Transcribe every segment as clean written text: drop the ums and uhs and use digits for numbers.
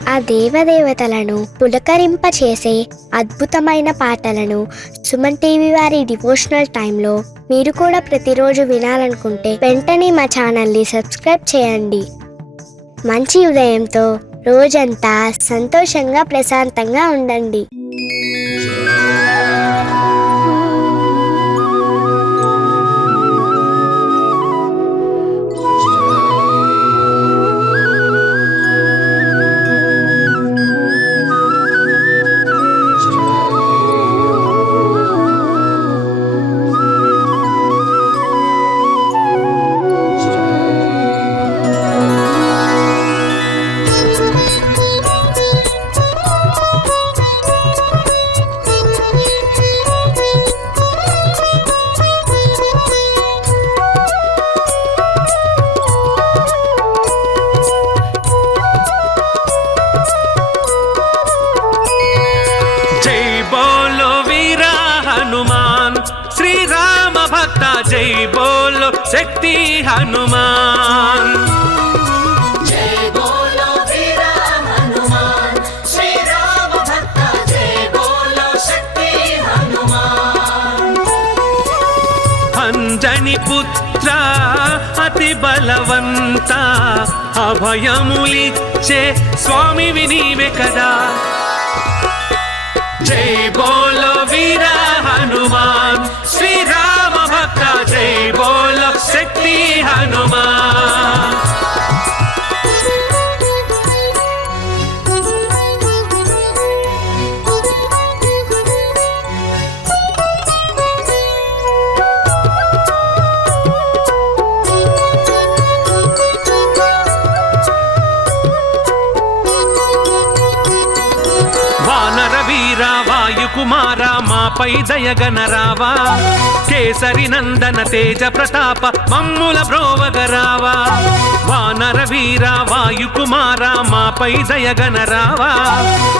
ఆ దేవదేవతలను పులకరింపచేసే అద్భుతమైన పాటలను సుమన్ టీవీ వారి డివోషనల్ టైంలో మీరు కూడా ప్రతిరోజు వినాలనుకుంటే వెంటనే మా ఛానల్ని సబ్స్క్రైబ్ చేయండి. మంచి ఉదయంతో రోజంతా సంతోషంగా ప్రశాంతంగా ఉండండి. जय बोलो शक्ति हनुमान, जय बोलो वीरा हनुमान, श्री राम भक्त जय बोलो शक्ति हनुमान। अंजनी पुत्र अति बलवंत अभयमुलिच्चे स्वामी विनीवे कदा। जय बोलो वीरा हनुमान, श्री राम भक्त जय बोलो शक्ति हनुमान। వీరా వాయుకుమార మాపై దయగనరావా, కేసరి నందన తేజ ప్రతాప మమ్ముల బ్రోవగరావా. వానర వీరా వాయుకుమార మాపై దయగనరావా,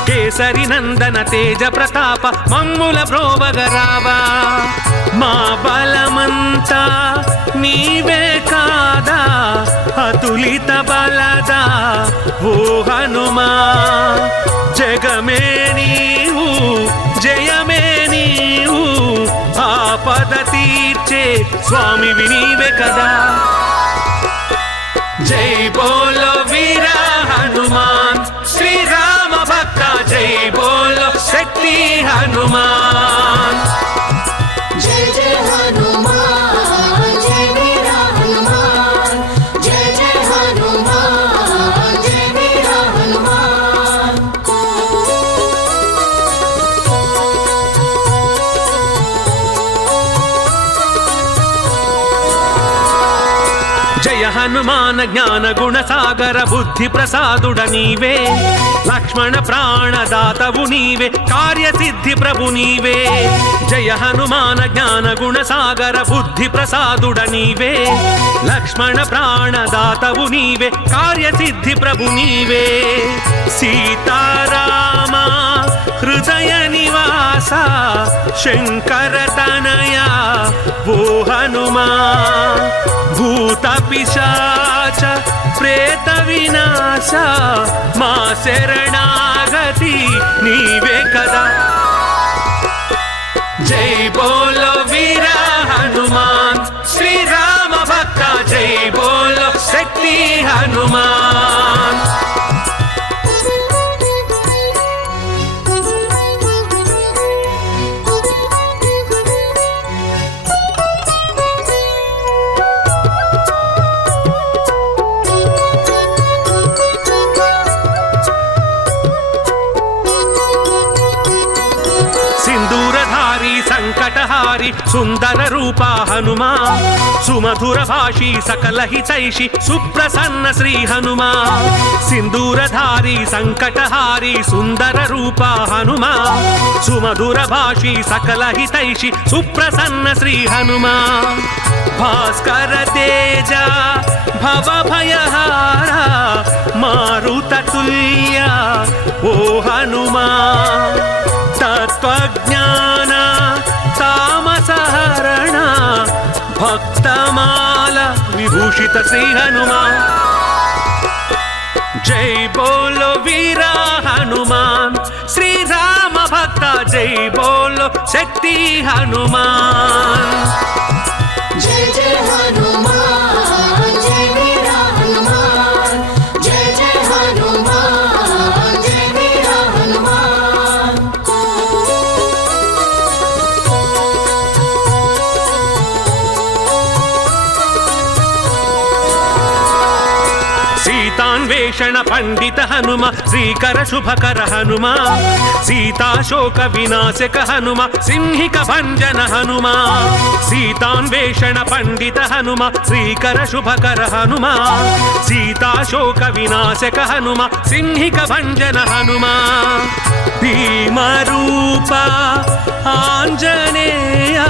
కేసరి నందన తేజ ప్రతాప మమ్ముల బ్రోవగరావా. మా బలమంతా నీవే కాదా, అతులిత బలదా ఓ హనుమా. జగమే నీవు జయమే నీవు, ఆపద తీర్చే స్వామి వినీవే కదా. జై బోలో వీరా హనుమాన్, శ్రీ రామ భక్త జై బోలో శక్తి హనుమాన్. जय जय हनुमान, जय वीरा हनुमान, जय जय हनुमान, जय वीरा हनुमान। జయ హనుమాన జ్ఞాన గుణ సాగర బుద్ధి ప్రసాదుడ నీవే, లక్ష్మణ ప్రాణదాతవు నీవే, కార్యసిద్ధి ప్రభు నీవే. జయ హనుమాన జ్ఞాన గుణ సాగర బుద్ధి ప్రసాదుడ నీవే, లక్ష్మణ ప్రాణదాతవు నీవే, కార్యసిద్ధి ప్రభు నీవే. సీతారామ హృదయ నివాస శంకర తనయ ఓ హనుమా. భూత పిశాచ ప్రేత వినాశ మా శరణాగతి నీవే కదా. జై బోలో వీరా హనుమాన్, శ్రీ రామ భక్త జై బోలో శక్తి హనుమాన్. సంకటహారి సుందర రూపా హనుమా, సుమధుర భాషీ సకల హితైషి సుప్రసన్న శ్రీ హనుమా. సింధూరధారి సంకటహారి సుందర రూపా హనుమా, సుమధుర భాషీ సకల హితైషి సుప్రసన్న శ్రీ హనుమా. భాస్కర తేజ భవ భయహార మారుత తుల్య ఓ హనుమా. తత్వజ్ఞాన తామసహరణ భక్తమాల విభూషిత శ్రీ హనుమా. జై బోలో వీరా భక్త జై బోలో శక్తి హనుమాన్ जय जय हनुमान जय वीरा हनुमान जय जय हनुमान जय वीरा हनुमान సీతాన్వేషణ పండిత హనుమ శ్రీకర శుభకర హనుమ సీతాశోక వినాశక హనుమ సింహిక భంజన హనుమ సీతాన్వేషణ పండిత హనుమ శ్రీకర శుభకర హనుమ సీతాశోక వినాశక హనుమ సింహిక భంజన హనుమ భీమరూప ఆంజనేయ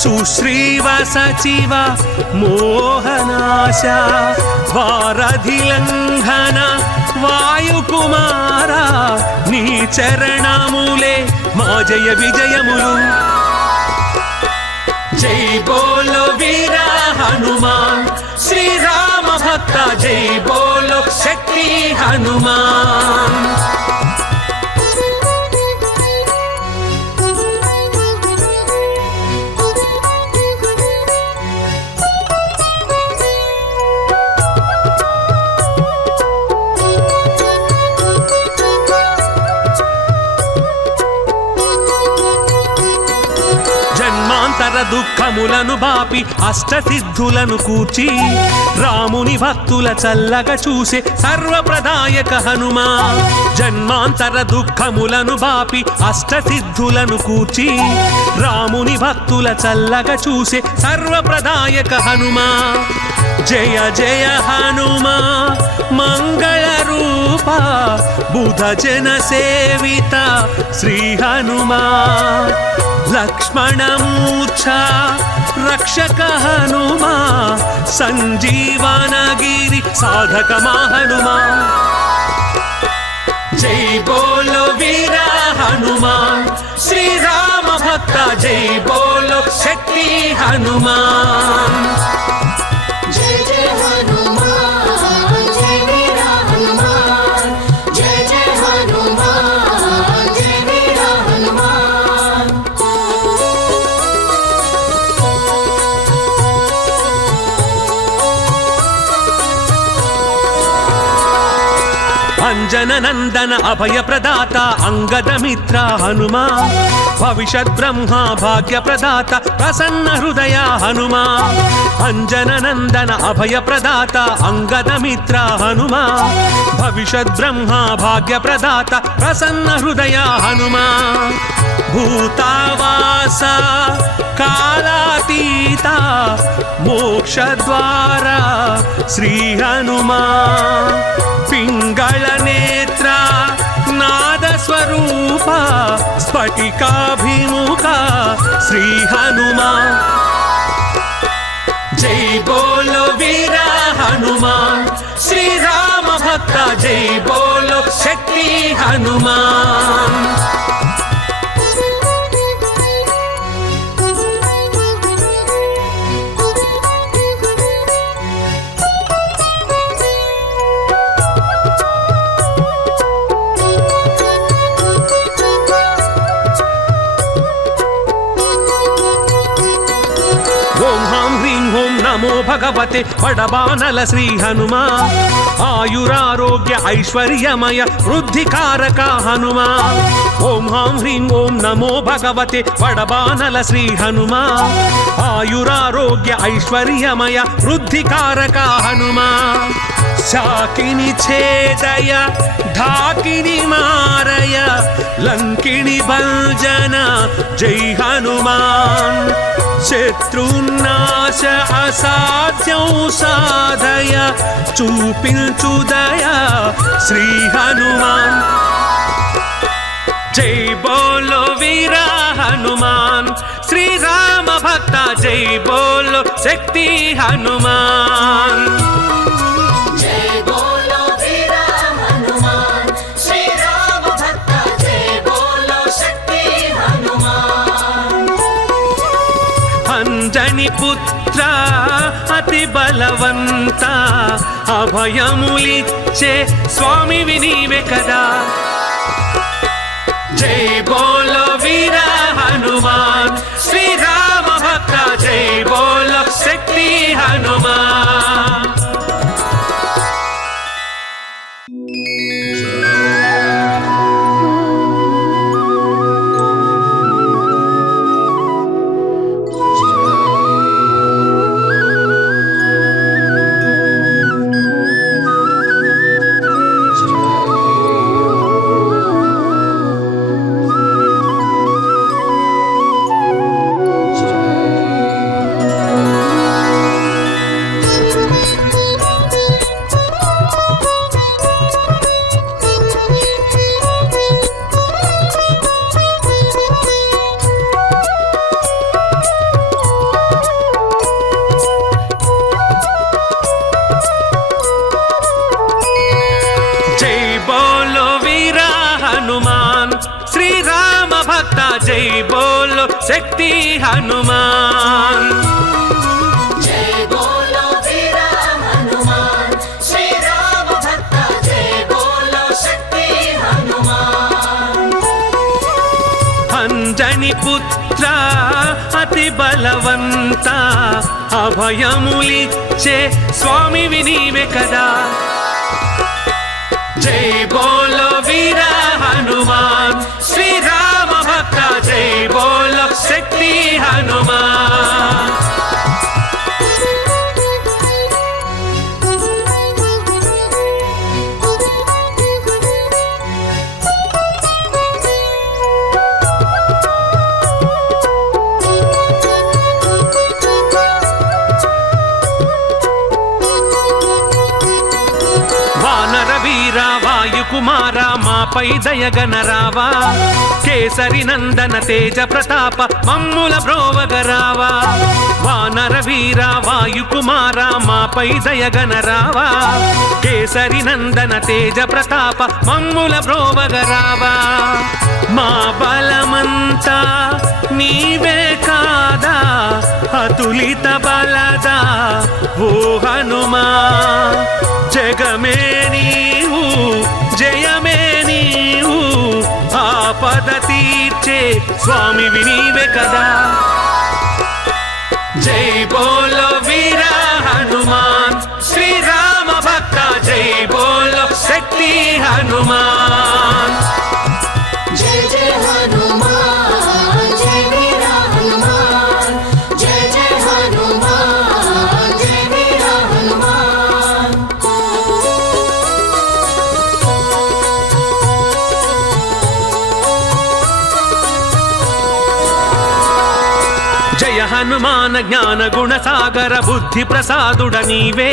సుశ్రీవ సచివ మోహనాశ వారధిలంఘన వాయుకుమార నీ చరణములే మా జయ విజయములు జై బోలో వీర హనుమాన్ శ్రీరామ భక్త జై బోలో శక్తి హనుమాన్ దుఃఖములను బాపి అష్టసిద్ధులను కూర్చి రాముని భక్తుల చల్లగా చూసే సర్వప్రదాయక హనుమా జన్మాంతర దుఃఖములను బాపి అష్టసిద్ధులను కూర్చి రాముని భక్తుల చల్లగా చూసే సర్వప్రదాయక హనుమా జయ జయ హనుమా మంగళ రూప బుధ జన సేవిత శ్రీ హనుమా లక్ష్మణమూర్ఛ రక్షక హనుమా సంజీవనగిరి సాధక హనుమా జై బోలో వీర హనుమాన్ శ్రీరామ భక్త జై బోలో శక్తి హనుమాన్ जय जय हनुमान जय वीरा हनुमान जय जय हनुमान जय वीरा हनुमान అంజన నందన అభయ ప్రదాత అంగద మిత్ర హనుమా భవిష్యత్ బ్రహ్మ భాగ్య ప్రదాత ప్రసన్న హృదయ హనుమా అంజన నందన అభయ ప్రదాత అంగద మిత్ర హనుమా భవిష్యత్ బ్రహ్మ భాగ్య ప్రదాత ప్రసన్న హృదయ హనుమా భూతావాస కాలాతీత మోక్షద్వార శ్రీ హనుమా పింగళ నేత్ర నాద స్వరూప స్ఫటికాభిముఖ శ్రీ హనుమా జై బోలో వీర హనుమాన్ శ్రీరామ భక్త జై బోలో శక్తి హనుమాన్ నమో భగవతే వడబానల శ్రీ హనుమా ఆయురారోగ్య ఐశ్వర్యమయ వృద్ధికారక హనుమా ఓం హాం హ్రీం ఓం నమో భగవతే వడబానల శ్రీ హనుమా ఆయురారోగ్య ఐశ్వర్యమయ వృద్ధికారక హనుమా శాకిని ఛేదయ ఢాకిని మారయ లంకిని భంజన జై హనుమాన్ శత్రునాశ అసాధ్యం సాధయ చూపించుదయ శ్రీ హనుమాన్ జై బోలో వీర హనుమాన్ శ్రీరామ భక్త జై బోలో శక్తి హనుమాన్ जय बोलो वीरा हनुमान श्री राम भक्त जय बोलो शक्ति हनुमान అంజని పుత్ర అతి బలవంత అభయములిచ్చే స్వామి నీవే కదా జై బోలో వీర హనుమాన్ శ్రీ రామ భక్త జై బోలో శక్తి హనుమాన్. జై బోలో శక్తి హనుమాన్. జై బోలో వీర హనుమాన్ శ్రీ రామ భక్త జై బోలో శక్తి హనుమాన్. అంజని పుత్ర అతి బలవంత అభయములిచ్చే స్వామివి నీవే కదా. జై బోలో వీర హనుమాన్ శ్రీ రామ భక్త జై బోలో శక్తి హనుమాన్. వానర వీర వాయుకుమార మాపై దయగనరావా. కేసరి నందన తేజ ప్రతాప మమ్ముల బ్రోవగరావా. వానర వీర వాయుకుమార మాపై దయగనరావా. కేసరి నందన తేజ ప్రతాప మమ్ముల బ్రోవగరావా. మా బలమంతా నీవే కాదా అతులిత బలదా ఓ హనుమా. జగమే నీవు జయమే నీవు ఆపద తీర్చే స్వామివి నీవే కదా. జై బోలో వీర హనుమాన్ శ్రీ రామ భక్త జై బోలో శక్తి హనుమాన్. జై జై హనుమాన్ జై వీర హనుమాన్ జై జై హనుమాన్ జై వీర హనుమాన్. జయ హనుమాన జ్ఞాన గుణ సాగర బుద్ధి ప్రసాదుడ నీవే.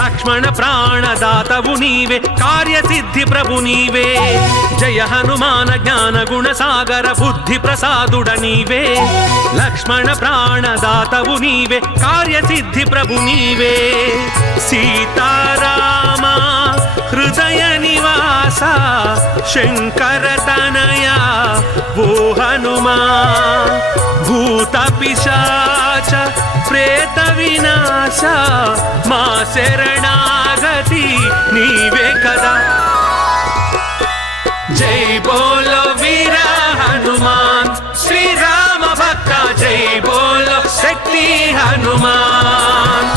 లక్ష్మణ ప్రాణదాతవు నీవే కార్యసిద్ధి ప్రభు నీవే. జయ హనుమాన జ్ఞాన గుణ సాగర బుద్ధి ప్రసాదుడ నీవే. లక్ష్మణ ప్రాణదాతవు నీవే కార్యసిద్ధి ప్రభు నీవే. సీతారామ హృదయ నివాస శంకర తనయ ఓ హనుమా. భూత పిశాచ ప్రేత వినాశ మా శరణాగతి నీవే కదా. జై బోలో వీర హనుమాన్ శ్రీ రామ భక్త జై బోలో శక్తి హనుమాన్.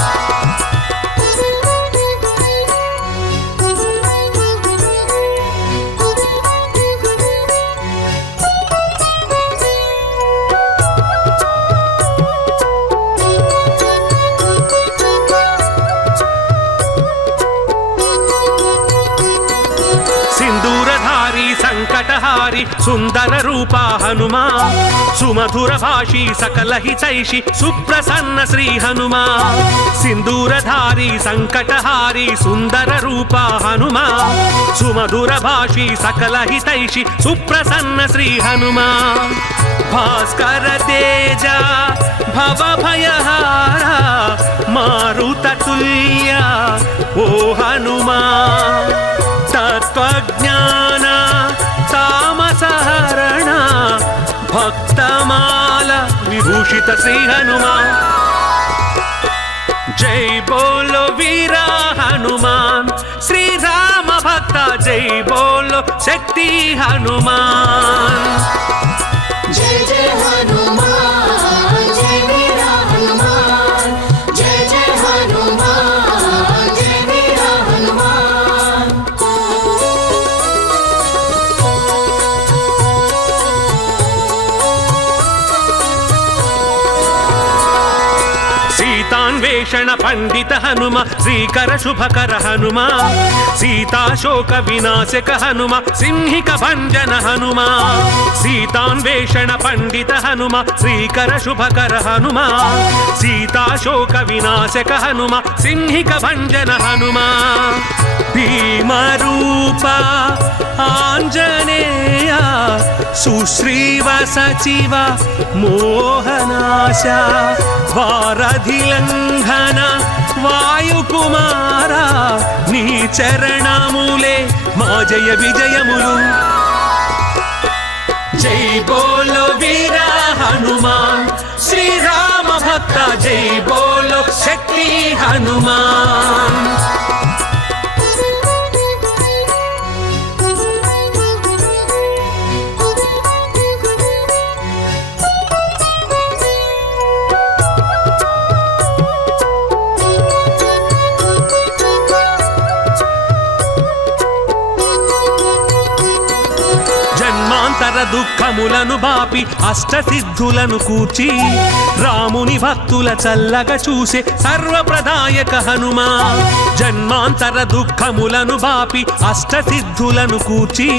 సింధూరధారి సంకటహారి సుందర రూప హనుమా. సుమధుర భాషి సకల హితైషి సుప్రసన్న శ్రీ హనుమా. సింధూరధారి సంకటహారి సుందర రూప హనుమా. సుమధుర భాషి సకల హితైషి సుప్రసన్న శ్రీ హనుమా. భాస్కర తేజ భవ భయహార మారుత తుల్య ఓ హనుమా. తత్వజ్ఞాన తామసహరణ భక్తమాల విభూషిత శ్రీ హనుమా. జై బోలో వీర హనుమాన్ శ్రీ రామ భక్త జై బోలో శక్తి హనుమాన్ जय जय हनुमान जय वीरा हनुमान जय जय हनुमान जय वीरा हनुमान सीतान्वेषण पंडित हनुमा श्रीकर शुभकर हनुमा सीताशोक विनाशक हनुमा सिंहिक भंजन हनुमा सीतान्वेषण पंडित हनुमा श्रीकर शुभकर हनुमा सीताशोक विनाशक हनुमा सिंहिक भंजन हनुमा भीमरूप आंजनेय सुश्रीव सचिव मोहनाश वारधिलंघन वायुकुमारा नी चरणमुले मा जय विजयमुलु जय बोलो वीरा हनुमान श्री राम भक्त जय बोलो शक्ति हनुमान దుఃఖములను బాపి అష్టసిద్ధులను కూర్చి రాముని భక్తుల చల్లగా చూసే సర్వప్రదాయక హనుమా జన్మాంతర దుఃఖములను బాపి అష్టసిద్ధులను కూర్చి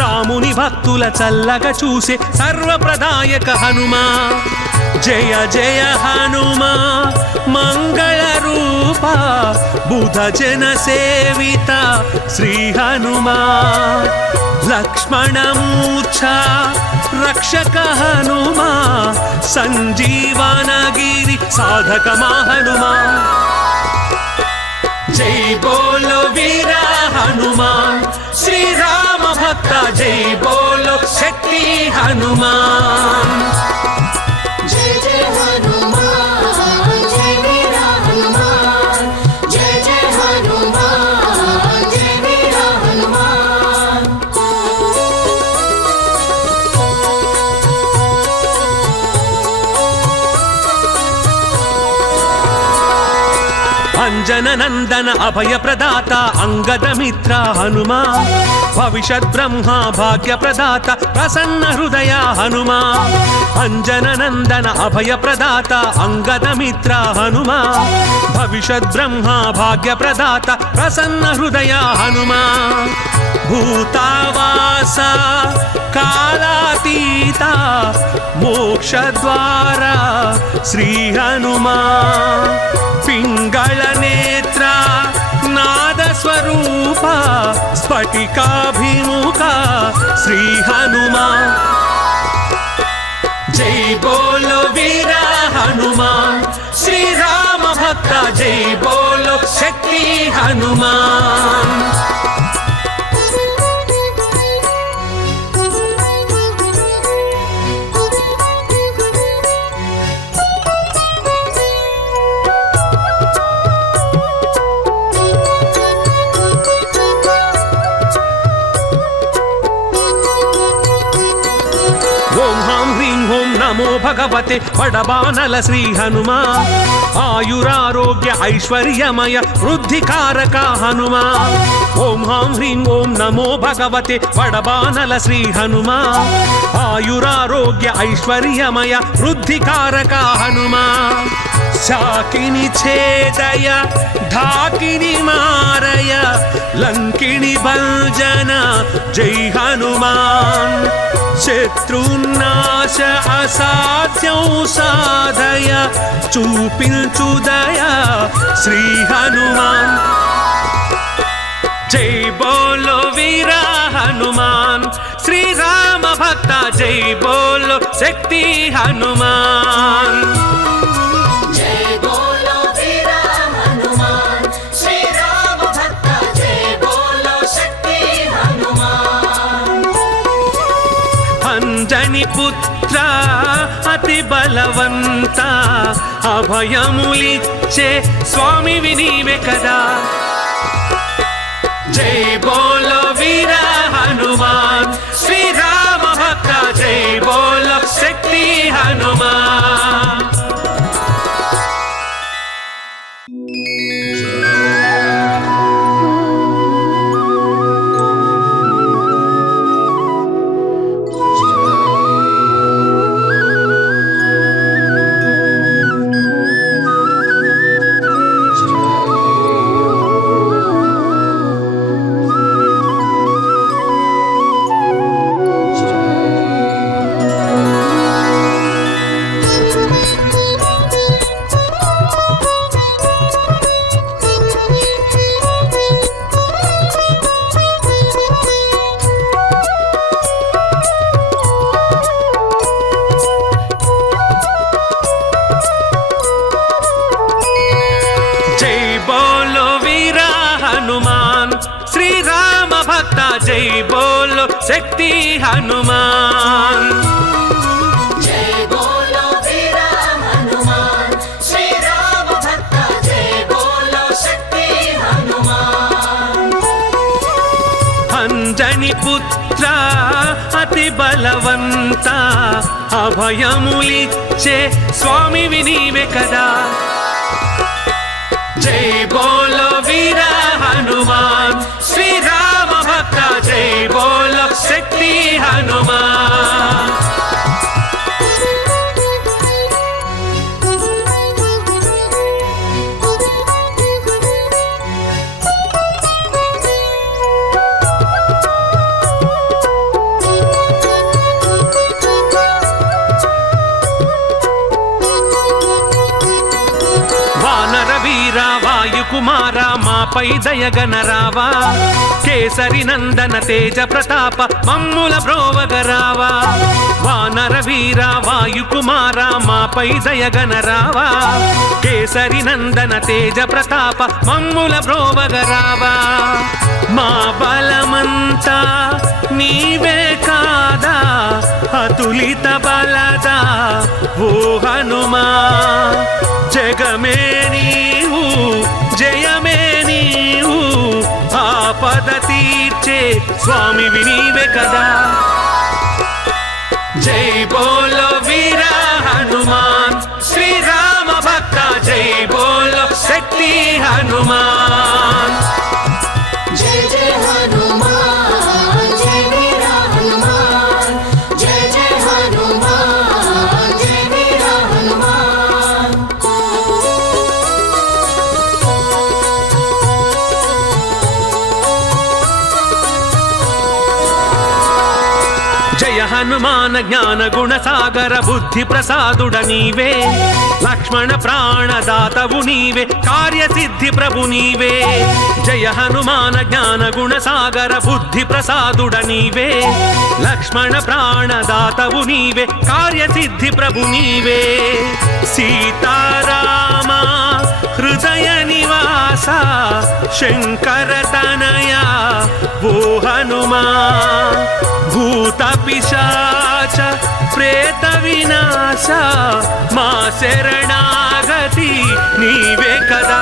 రాముని భక్తుల చల్లగా చూసే సర్వప్రదాయక హనుమా జయ జయ హనుమా మంగళ రూప బుధ జన సేవిత శ్రీ హనుమా लक्ष्मणमूर्छा रक्षक हनुमा संजीवनगिरि साधक हनुमा जय बोलो वीरा हनुमान श्री राम भक्त जय बोलो शक्ति हनुमान जय जय हनुमान जय वीरा हनुमान जय जय हनुमान जय वीरा हनुमान अंजन नंदन अभय प्रदाता अंगद मित्र हनुमा भविष्यत् ब्रह्मा भाग्य प्रदाता प्रसन्न हृदय हनुमा अंजन नंदन अभय प्रदाता अंगद मित्र हनुमा भविष्यत् ब्रह्मा भाग्य प्रदाता प्रसन्न हृदय हनुमा भूतावास कालातीता मोक्षद्वार श्री हनुमा पिंगल नेत्र नाद स्वरूप स्फटिकाभिमुख श्री हनुमा जय बोलो वीरा हनुमान श्री राम भक्त जय बोलो शक्ति हनुमान नमो भगवते बड़बानल श्री हनुमा आयुरारोग्य ऐश्वर्यमय वृद्धिकारक हनुमा ओम हां ह्रीं ओम नमो भगवते बड़बानल श्री हनुमा आयुरारोग्य ऐश्वर्यमय वृद्धिकारक हनुमा शाकिनी छेदय ढाकिनी मारय लंकिनी भंजन जय हनुमान शत्रुनाश असाध्यों साधय चूपिंचुदय श्री हनुमान जय बोलो वीरा हनुमान श्री राम भक्त जय बोलो शक्ति हनुमान जय बोलो वीरा हनुमान श्री राम भक्त जय बोलो शक्ति हनुमान अंजनी पुत्र अति बलवंत अभयमुलिच्चे स्वामी विनीवे कदा జై బోలో వీర హనుమాన్ శ్రీ రామ భక్త జై బోలో శక్తి హనుమాన్. జై బోలో శక్తి హనుమాన్. జై బోలో వీర హనుమాన్ శ్రీ రామ భక్త జై బోలో శక్తి హనుమాన్. అంజని పుత్ర అతి బలవంత అభయములిచ్చే స్వామి వినీవే కదా. జై బోలో వీర హనుమాన్ శ్రీ రామ భక్త జై బోలో శక్తి హనుమాన్. వానర వీర వాయుకుమార మాపై దయగనరావా. కేసరి నందన తేజ ప్రతాప మమ్ముల బ్రోవగరావా. వానర వీర వాయుకుమార మాపై దయగనరావా. కేసరి నందన తేజ ప్రతాప మమ్ముల బ్రోవగరావా. మా బలమంతా నీవే కాదా అతులిత బలదా ఓ హనుమా. జగమే నీవు జయమే నీవు ఆపద తీర్చే స్వామి వినీవే కదా. జై బోలో వీర హనుమాన్ శ్రీ రామ భక్త జై బోలో శక్తి హనుమాన్. జై జై హనుమాన్ జై వీర హనుమాన్ జై జై హనుమాన్ జై వీర హనుమాన్. జయ హనుమాన జ్ఞాన గుణ సాగర బుద్ధి ప్రసాదుడ నీవే. లక్ష్మణ ప్రాణదాతవు నీవే కార్యసిద్ధి ప్రభు నీవే. జయ హనుమాన జ్ఞాన గుణ సాగర బుద్ధి ప్రసాదుడ నీవే. లక్ష్మణ ప్రాణదాతవు నీవే కార్యసిద్ధి ప్రభు నీవే. సీతారామ హృదయ నివాస శంకర తనయ ఓ హనుమా. భూత పిశాచ ప్రేత వినాశ మా శరణాగతి నీవే కదా.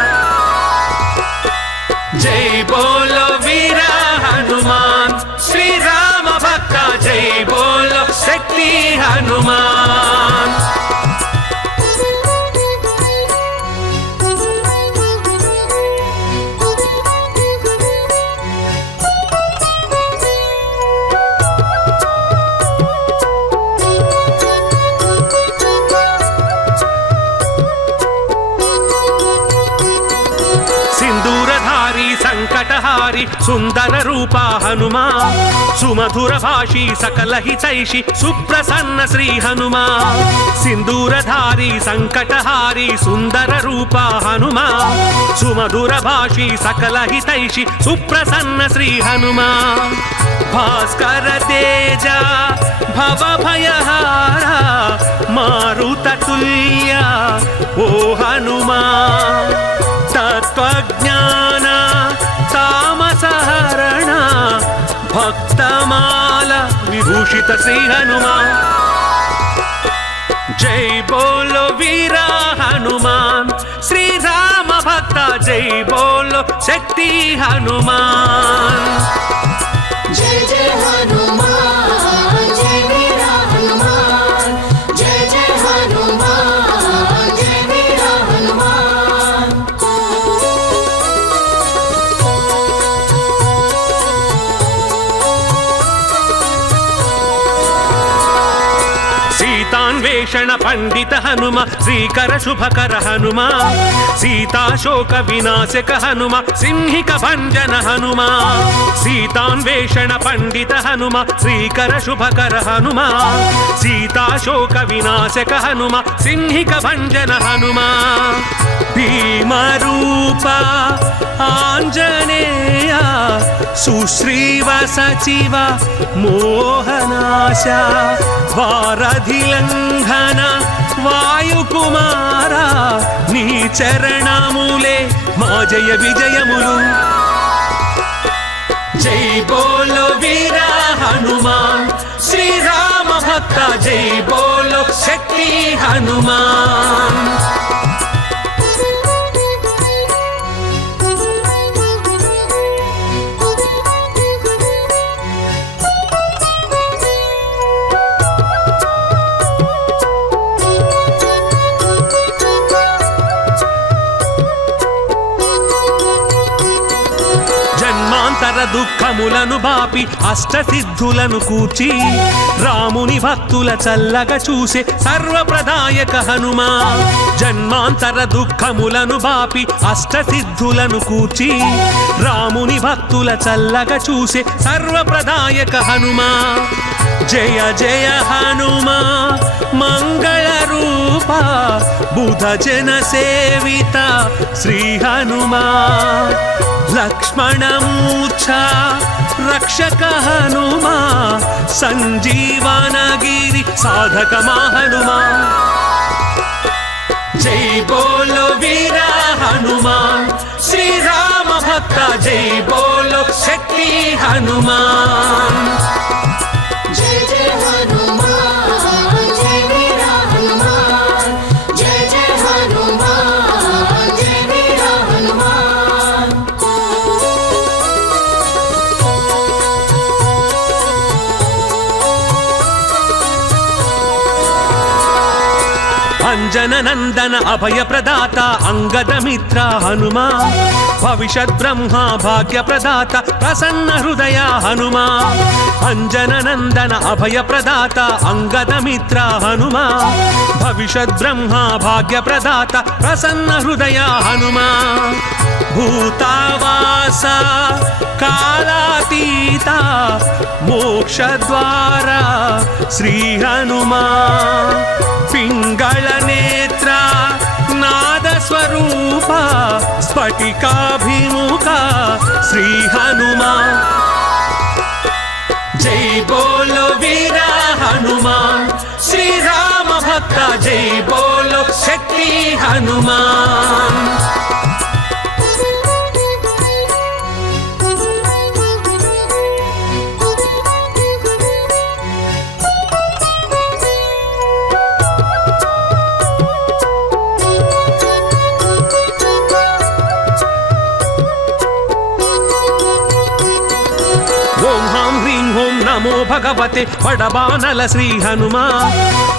జై బోలో వీర హనుమాన్ శ్రీ రామ భక్త జై బోలో శక్తి హనుమాన్. సింధూరధారి సంకటహారి సుందర రూపా హనుమా. సుమధుర భాషి సకల హితైషి సుప్రసన్న శ్రీ హనుమా. సింధూరధారి సంకటహారి సుందర రూపా హనుమా. సుమధుర భాషి సకల హితైషి సుప్రసన్న శ్రీ హనుమా. భాస్కర తేజ భవ భయహార మారుత తుల్య ఓ హనుమా. తత్వజ్ఞాన తామసహరణ భక్తమాల విభూషిత శ్రీ హనుమా. జై బోలో వీర హనుమాన్ శ్రీ రామ भक्त जय बोलो शक्ति हनुमान जय जय हनुमान जय वीरा हनुमान जय जय हनुमान जय वीरा हनुमान सीतान्वेषण पंडित हनुम श्रीकर शुभकर हनुमा सीता शोक विनाशक हनुम सिंहिक भंजन हनुमा सीतान्वेषण पंडित हनुम श्रीकर शुभकर हनुमा सीता शोक विनाशक हनुम सिंहिक भंजन हनुमा भीमरूप आंजनेय सुश्रीव सचिव मोहनाश वारधिलंघन वायुकुमारा नी चरणमुले मा जय विजयमुलु जय बोलो वीरा हनुमान श्री राम भक्त जय बोलो शक्ति हनुमान దుఃఖములను బాపి అష్టసిద్ధులను కూర్చి రాముని భక్తుల చల్లగా చూసే సర్వప్రదాయక హనుమా జన్మాంతర దుఃఖములను బాపి అష్టసిద్ధులను కూర్చి రాముని భక్తుల చల్లగా చూసే సర్వప్రదాయక హనుమా జయ జయ హనుమా మంగళ రూప బుధ జన సేవిత శ్రీ హనుమా लक्ष्मणमूर्छा रक्षक हनुमा संजीवनगिरि साधक हनुमा जय बोलो वीरा हनुमान श्री राम भक्त जय बोलो शक्ति हनुमान जय जय हनुमान जय वीरा हनुमान जय जय हनुमान जय वीरा हनुमान अंजन नंदन अभय प्रदाता अंगद मित्र हनुमा भविष्यत् ब्रह्मा भाग्य प्रदाता प्रसन्न हृदय हनुमा अंजन नंदन अभय प्रदाता अंगद मित्र हनुमा भविष्यत् ब्रह्मा भाग्य प्रदाता प्रसन्न हृदय हनुमा भूतावास कालातीता मोक्षद्वारा श्री हनुमा पिंगल नेत्र नाद स्वरूप स्फटिकाभिमुख श्री हनुमा जय बोलो वीरा हनुमान श्री राम भक्त जय बोलो शक्ति हनुमान नमो भगवते बड़बानल श्री हनुमा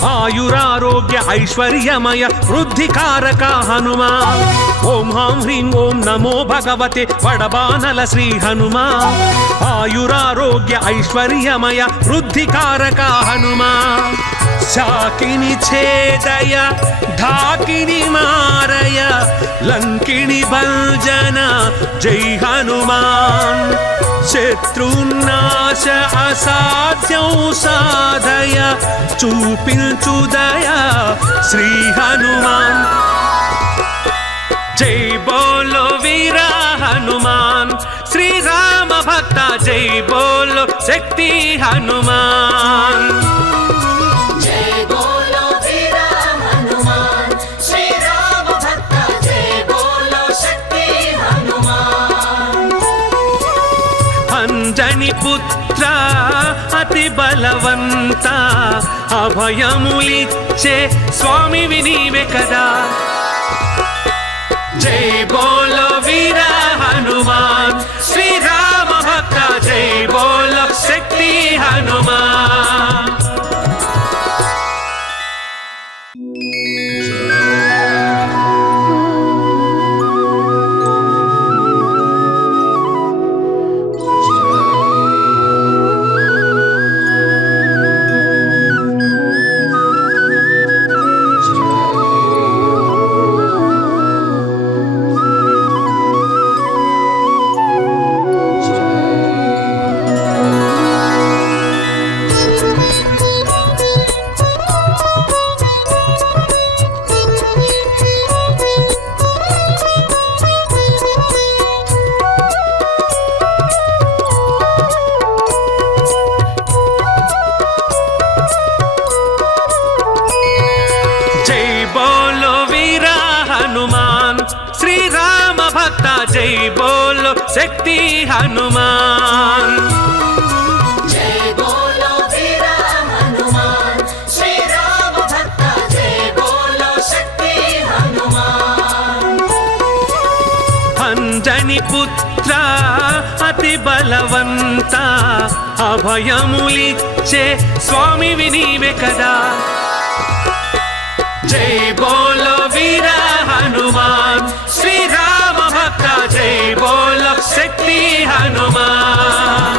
आयुरारोग्य ऐश्वर्यमय वृद्धिकारक हनुमा ओम हां ह्रीं ओम नमो भगवते बड़बानल श्री हनुमा आयुरारोग्य ऐश्वर्यमय वृद्धिकारक हनुमा शाकिनी छेदय ढाकिनी मारय लंकिनी भंजन जय हनुमान शत्रुनाश असाध्యం साधय చూపించుదయ श्री हनुमान जय बोलो वीरा हनुमान श्री राम भक्त जय बोलो शक्ति हनुमान जय बोलो वीरा हनुमान श्री राम भक्त जय बोलो शक्ति हनुमान अंजनी पुत्र अति बलवंत अभयमुलिच्चे स्वामी विनीवे कदा జై బోలో వీర హనుమాన్ శ్రీ రామ భక్త జై బోలో శక్తి హనుమాన్. జై బోలో శక్తి హనుమాన్. జై బోలో వీర హనుమాన్ శ్రీ రామ భక్త జై బోలో శక్తి హనుమాన్. అంజని పుత్ర అతి బలవంత అభయములిచ్చే స్వామివి నీవే కదా. జై బోలో వీర హనుమాన్ శ్రీ రామ భక్త జై బోలో శక్తి హనుమాన్.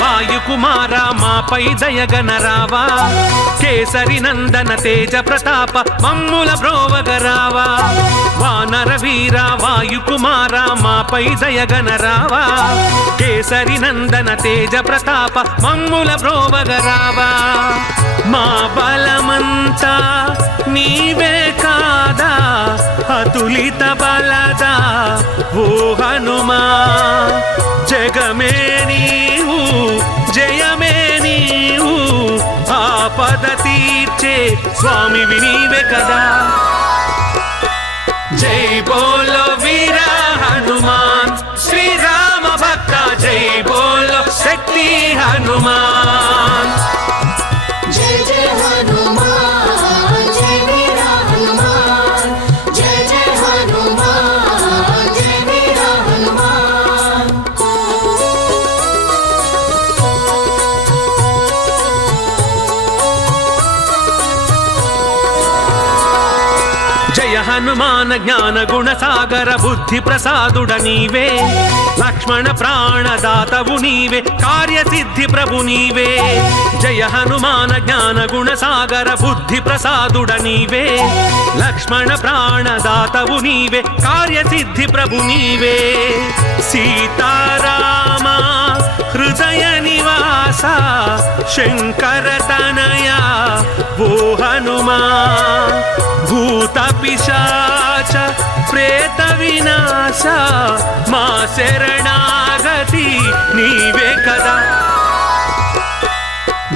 వాయుకుమార మాపై దయగనరావా, కేసరి నందన తేజ ప్రతాప మమ్ముల బ్రోవగరావా. వానర వీర వాయుకుమార మాపై దయగనరావా, కేసరి నందన తేజ ప్రతాప మమ్ముల బ్రోవగరావా. మా బలమంతా నీవే కాదా, అతులిత బలదా ఓ హనుమా. జగమే నీవు జయమే నీవు, ఆపద తీర్చే స్వామివి నీవే కదా. జై బోలో వీర హనుమాన్ శ్రీ రామ భక్త జై బోలో శక్తి హనుమాన్. జై జై హనుమాన్ జై వీర హనుమాన్, జై జై హనుమాన్ జై వీర హనుమాన్. జయ హనుమాన జ్ఞాన గుణ సాగర బుద్ధి ప్రసాదుడ నీవే, లక్ష్మణ ప్రాణదాతవు నీవే, కార్యసిద్ధి ప్రభు నీవే. జయ హనుమాన జ్ఞాన గుణ సాగర బుద్ధి ప్రసాదుడ నీవే, లక్ష్మణ ప్రాణదాతవు నీవే, కార్యసిద్ధి ప్రభు నీవే. సీతారామ హృదయ నివాస శంకర తనయ ఓ హనుమా. భూత పిశాచ ప్రేత వినాశ మా శరణాగతి నీవే కదా.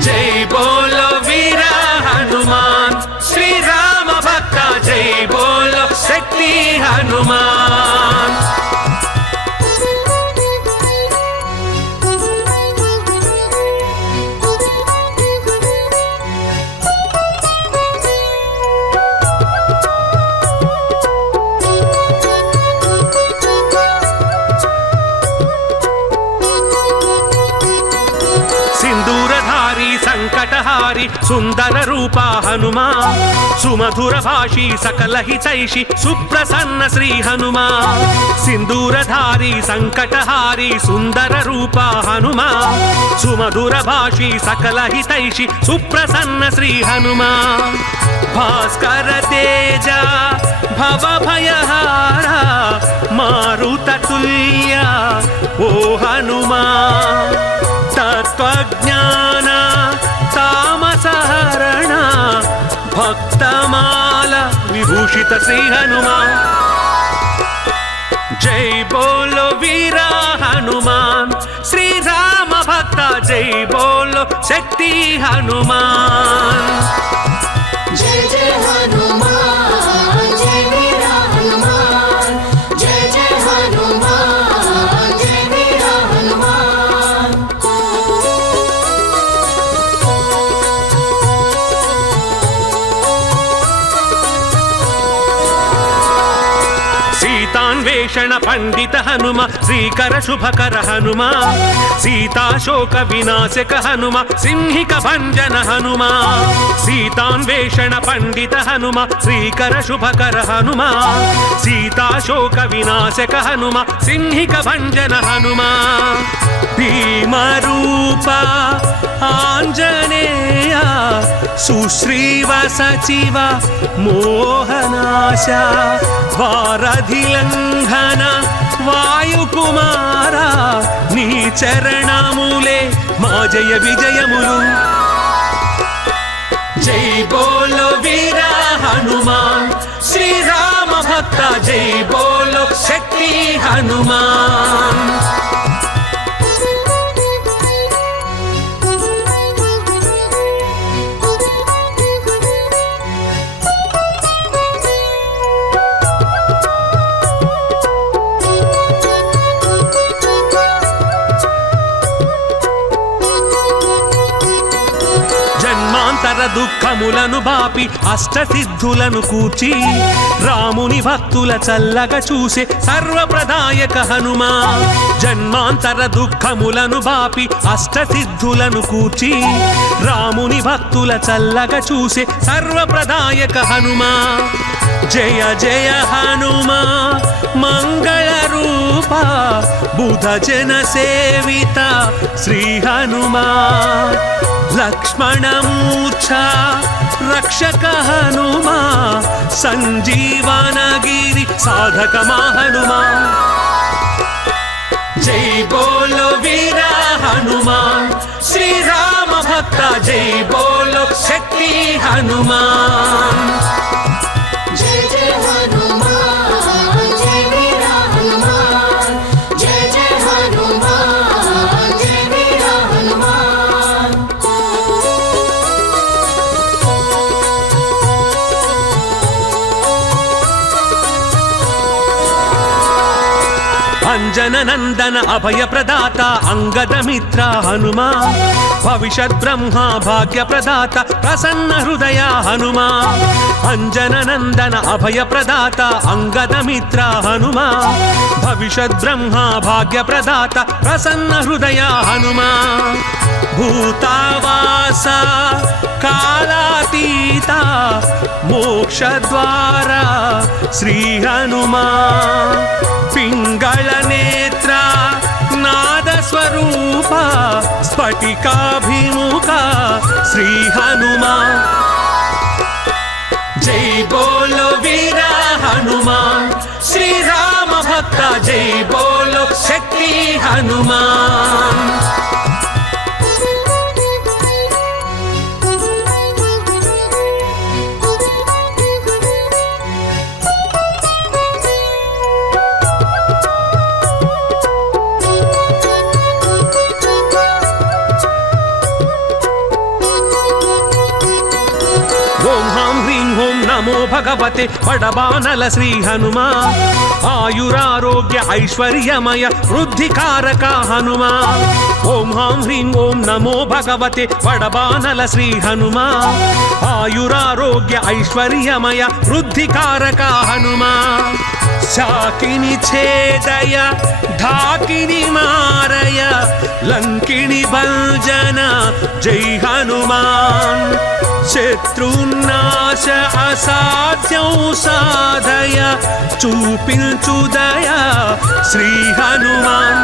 జై బోలో వీర హనుమాన్ శ్రీ రామ భక్త జై బోలో శక్తి హనుమాన్. సంకటహారి సుందర రూపా హనుమా, సుమధుర భాషి సకల హితైషి సుప్రసన్న శ్రీ హనుమా. సింధూరధారి సంకటహారి సుందర రూపా హనుమా, సుమధుర భాషి సకల హితైషి సుప్రసన్న శ్రీ హనుమా. భాస్కర తేజ భవ భయహార మారుత తుల్య ఓ హనుమా. తత్వజ్ఞాన తామసహరణ భక్తమాల విభూషిత శ్రీ హనుమా. జై బోలో వీర హనుమాన్ శ్రీ రామ భక్త జై బోలో శక్తి హనుమాన్ जय जय हनुमान जय वीरा हनुमान जय जय हनुमान जय वीरा हनुमान सीतान्वेषण पंडित हनुम श्रीकर शुभकर हनुमा सीताशोक विनाशक हनुम सिंहिक भंजन हनुमा सीतान्वेषण पंडित हनुम श्रीकर शुभकर हनुमा सीताशोक विनाशक हनुम सिंहिक भंजन हनुमा भीमरूप आंजनेय सुश्रीव सचिव मोहनाश वारधिलंघन वायुकुमारा नी चरणमुले मा जय विजयमुलु जय बोलो वीरा हनुमान श्री राम भक्त जय बोलो शक्ति हनुमान దుఃఖములను బాపి అష్టసిద్ధులను కూర్చి రాముని భక్తుల చల్లగా చూసే సర్వప్రదాయక హనుమా జన్మాంతర దుఃఖములను బాపి అష్టసిద్ధులను కూర్చి రాముని భక్తుల చల్లగా చూసే సర్వప్రదాయక హనుమా జయ జయ హనుమా మంగళ రూప బుధ జన సేవిత శ్రీ హనుమా लक्ष्मणमूर्छा रक्षक हनुमा संजीवनगिरि साधक हनुमा जय बोलो वीरा हनुमान श्री राम भक्त जय बोलो शक्ति हनुमान जय जय हनुमान जय वीरा हनुमान जय जय हनुमान जय वीरा हनुमान अंजन नंदन अभय प्रदाता अंगद मित्र हनुमा भविष्यत् ब्रह्मा भाग्य प्रदाता प्रसन्न हृदय हनुमा अंजन नंदन अभय प्रदाता अंगद मित्र हनुमा भविष्यत् ब्रह्मा भाग्य प्रदाता प्रसन्न हृदय हनुमा भूतावास कालातीता मोक्षद्वारा श्री हनुमा पिंगल नेत्र नाद स्वरूप स्फटिकाभिमुख श्री हनुमा जय बोलो वीरा हनुमान श्री राम भक्त जय बोलो शक्ति हनुमान नमो भगवते बड़बानल श्री हनुमा आयुरारोग्य ऐश्वर्यमय वृद्धिकारक हनुमा ओम हां ह्रीं ओम नमो भगवते बड़बानल श्री हनुमा आयुरारोग्य ऐश्वर्यमय वृद्धिकारक हनुमा शाकिनी छेदय ढाकिनी मारय लंकिनी भंजन जय हनुमान शत्रुनाश असाध्యం साधय చూపించుదయ श्री हनुमान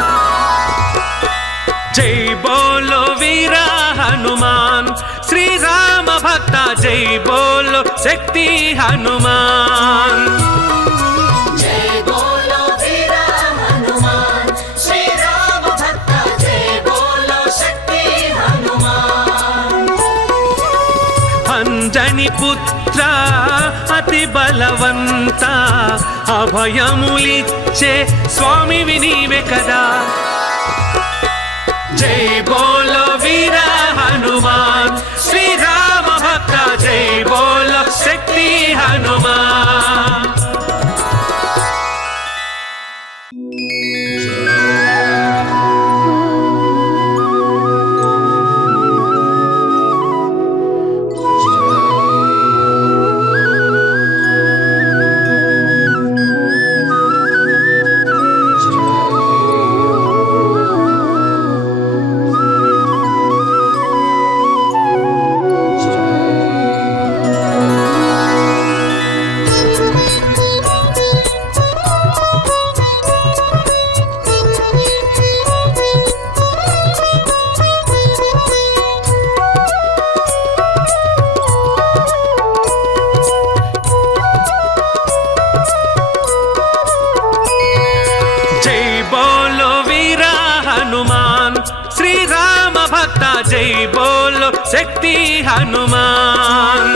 जय बोलो वीरा हनुमान श्री राम भक्त जय बोलो शक्ति हनुमान जय बोलो वीरा हनुमान श्री राम भक्त जय बोलो शक्ति हनुमान अंजनी पुत्र अति बलवंत अभयमुलिच्चे स्वामी विनीवे कदा జై బోలో వీర హనుమాన్ శ్రీ రామ భక్త జై బోలో శక్తి హనుమాన్. జై బోలో శక్తి హనుమాన్.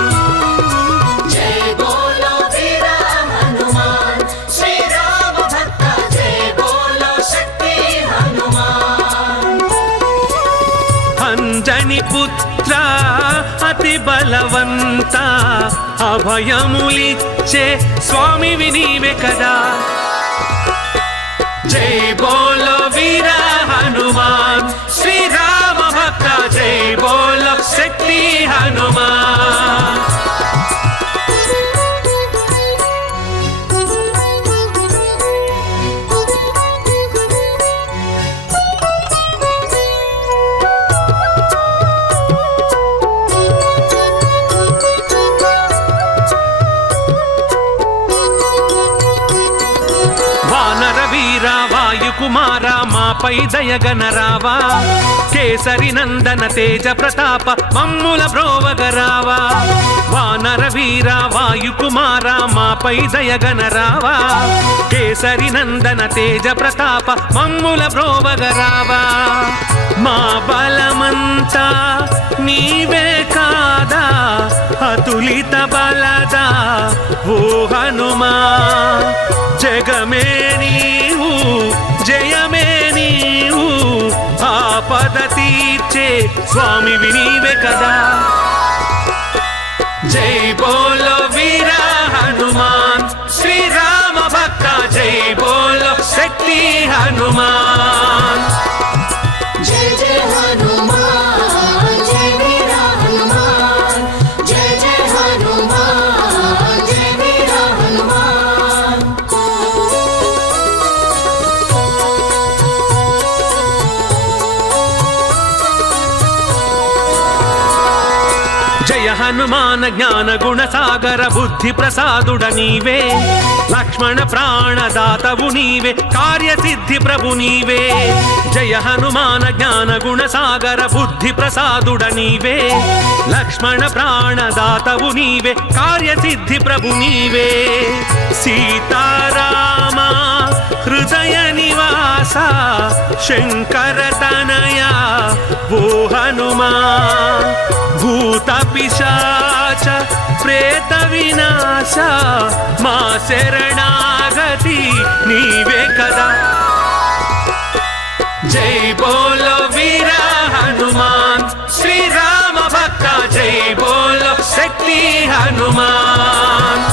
జై బోలో వీర హనుమాన్ శ్రీ రామ భక్త జై బోలో శక్తి హనుమాన్. అంజని పుత్ర అతి బలవంత అభయములిచ్చే స్వామివి నీవే కదా. జై బోలో వీర హనుమాన్ శ్రీ రామ భక్త జై బోలో శక్తి హనుమాన్. వాయుకుమార మాపై దయగనరావా, కేసరి నందన తేజ ప్రతాప మమ్ముల బ్రోవగరావా. వానర వీర వాయుకుమార మాపై దయగనరావా, కేసరి నందన తేజ ప్రతాప మమ్ముల బ్రోవగరావా. మా బలమంతా నీవే కాదా, అతులిత బలదా ఓ హనుమా. జగమే నీవు జయమే నీవు, ఆపద తీర్చే స్వామివి నీవే కదా. జై బోలో వీర హనుమాన్ శ్రీ రామ భక్త జై బోలో శక్తి హనుమాన్. జై జై హనుమాన్ జై వీర హనుమాన్, జై జై హనుమాన్ జై వీర హనుమాన్. జయ హనుమాన జ్ఞాన గుణ సాగర బుద్ధి ప్రసాదుడ నీవే, లక్ష్మణ ప్రాణదాతవు నీవే, కార్యసిద్ధి ప్రభు నీవే. జయ హనుమాన జ్ఞాన గుణ సాగర బుద్ధి ప్రసాదుడ నీవే, లక్ష్మణ ప్రాణదాతవు నీవే, కార్యసిద్ధి ప్రభు నీవే. సీతారామ హృదయ నివాస శంకర తనయ ఓ హనుమా. భూత పిశాచ ప్రేత వినాశ మా శరణాగతి నీవే కదా. జై బోలో వీర హనుమాన్ శ్రీ రామ భక్త జై బోలో శక్తి హనుమాన్.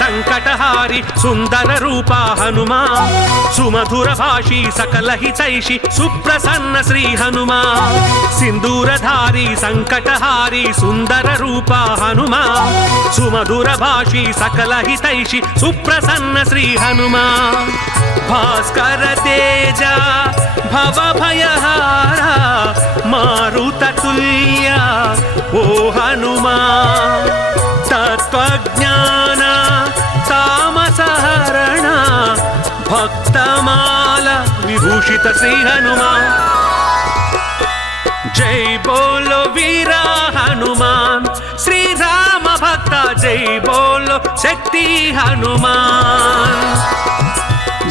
సంకటహారి సుందర రూప హనుమా, సుమధుర భాషి సకల హితైషి సుప్రసన్న శ్రీ హనుమా. సింధూరధారి సంకటహారి సుందర రూప హనుమా, సుమధుర భాషి సకల హితైషి సుప్రసన్న శ్రీ హనుమా. భాస్కర తేజ భవ భయహార మారుత తుల్య ఓ హనుమా. తత్వజ్ఞాన తామసహరణ భక్తమాల విభూషిత శ్రీ హనుమా. జై బోలో వీర హనుమాన్ శ్రీ రామ భక్త జై బోలో बोलो शक्ति हनुमान।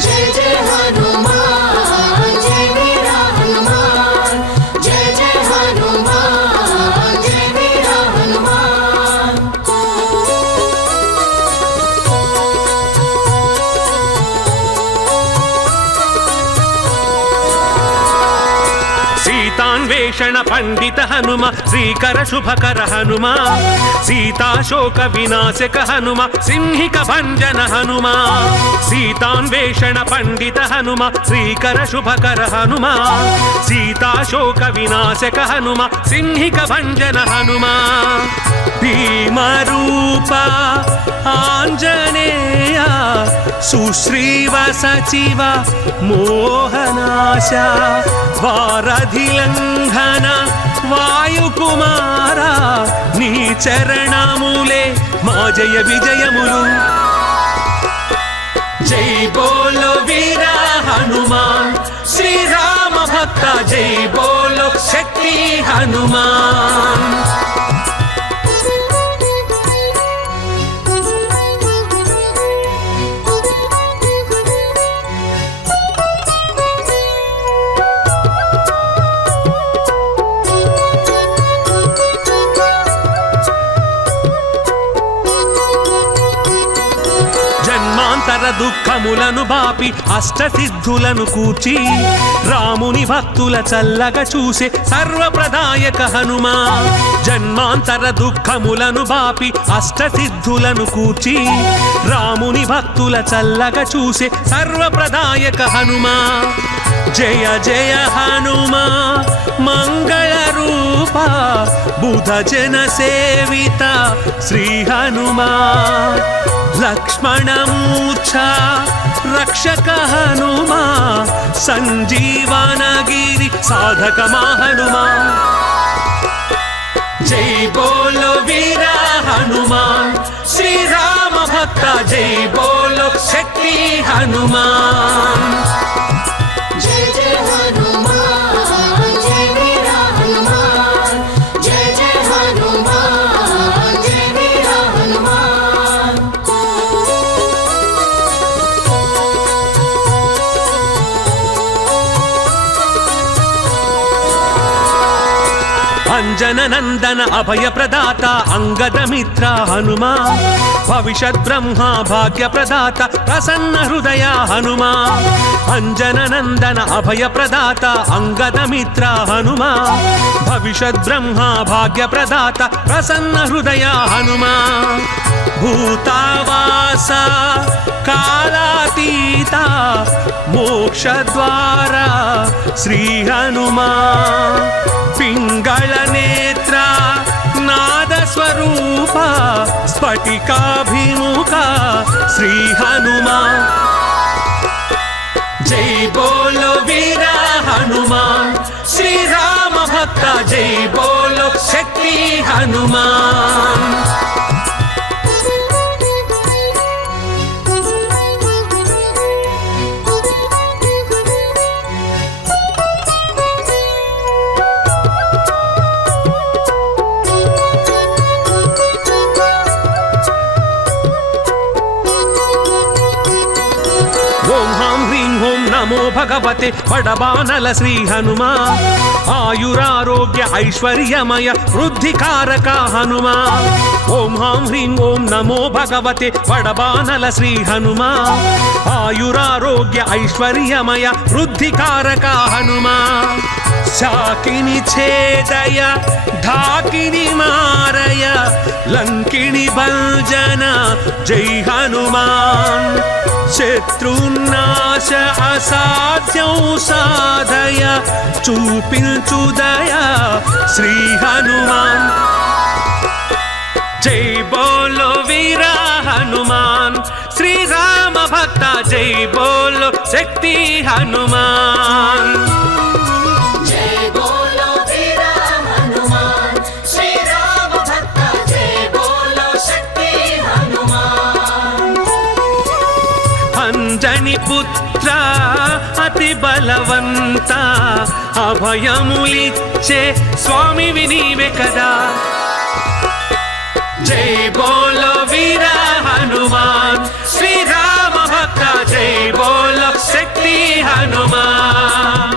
जय जय हनुमान जय वीरा हनुमान, जय जय हनुमान जय वीरा हनुमान। सीतान्वेषण पंडित हनुम श्रीकर शुभकर हनुमा, सीताशोक विनाशक हनुम सिंहिक भंजन हनुमा। सीतान्वेषण पंडित हनुम श्रीकर शुभकर हनुमा, सीताशोक विनाशक हनुम सिंहिक भंजन हनुमा। भीमरूप आंजनेय सुश्रीव सचिव मोहनाश, वारधिलंघन वायुकुमारा नी चरणमुले मा जय विजयमुलु। जय बोलो वीरा हनुमान श्री राम भक्त, जय बोलो शक्ति हनुमान। దుఃఖములను బాపి అష్టసిద్ధులను కూర్చి రాముని భక్తుల చల్లగా చూసే సర్వప్రదాయక హనుమా। జన్మాంతర దుఃఖములను బాపి అష్టసిద్ధులను కూర్చి రాముని భక్తుల చల్లగా చూసే సర్వప్రదాయక హనుమా। జయ జయ హనుమా మంగళ రూప బుధ జన సేవిత శ్రీ హనుమా। लक्ष्मणमूर्छा रक्षक हनुमा, संजीवनगिरि साधक हनुमा। जय बोलो वीरा हनुमान श्री राम भक्त, जय बोलो शक्ति हनुमान। जय जय हनुमान जय वीरा हनुमान, जय जय हनुमान जय वीरा हनुमान। अंजन नंदन अभय प्रदाता अंगद मित्र हनुमा, भविष्यत् ब्रह्मा भाग्य प्रदाता प्रसन्न हृदय हनुमा। अंजन नंदन अभय प्रदाता अंगद मित्र हनुमा, भविष्यत् ब्रह्मा भाग्य प्रदाता प्रसन्न हृदय हनुमा। भूतावास कालातीता मोक्षद्वारा श्री हनुमा। पिंगल नेत्र नाद स्वरूप स्फटिकाभिमुख श्री हनुमा। जय बोलो वीरा हनुमान श्री राम भक्त, जय बोलो शक्ति हनुमान। नमो भगवते बड़बानल श्री हनुमा, आयुरारोग्य ऐश्वर्यमय वृद्धिकारक हनुमा। ओम हां ह्रीं ओम नमो भगवते बड़बानल श्री हनुमा, आयुरारोग्य ऐश्वर्यमय वृद्धिकारक हनुमा। शाकिनी छेदय ढाकिनी मारय लंकिनी भंजन जय हनुमान। शत्रुनाश असाध्यों साधय చూపించుదయ श्री हनुमान। जय बोलो वीरा हनुमान श्री राम भक्त, जय बोलो शक्ति हनुमान। जय बोलो वीरा हनुमान श्री राम भक्त, जय बोलो शक्ति हनुमान। अंजनी पुत्र अति बलवंत, अभयमुलिच्चे स्वामी विनीवे कदा। जय बोलो वीरा హనుమాన్ శ్రీరామ భక్త జై బోలో శక్తి హనుమాన్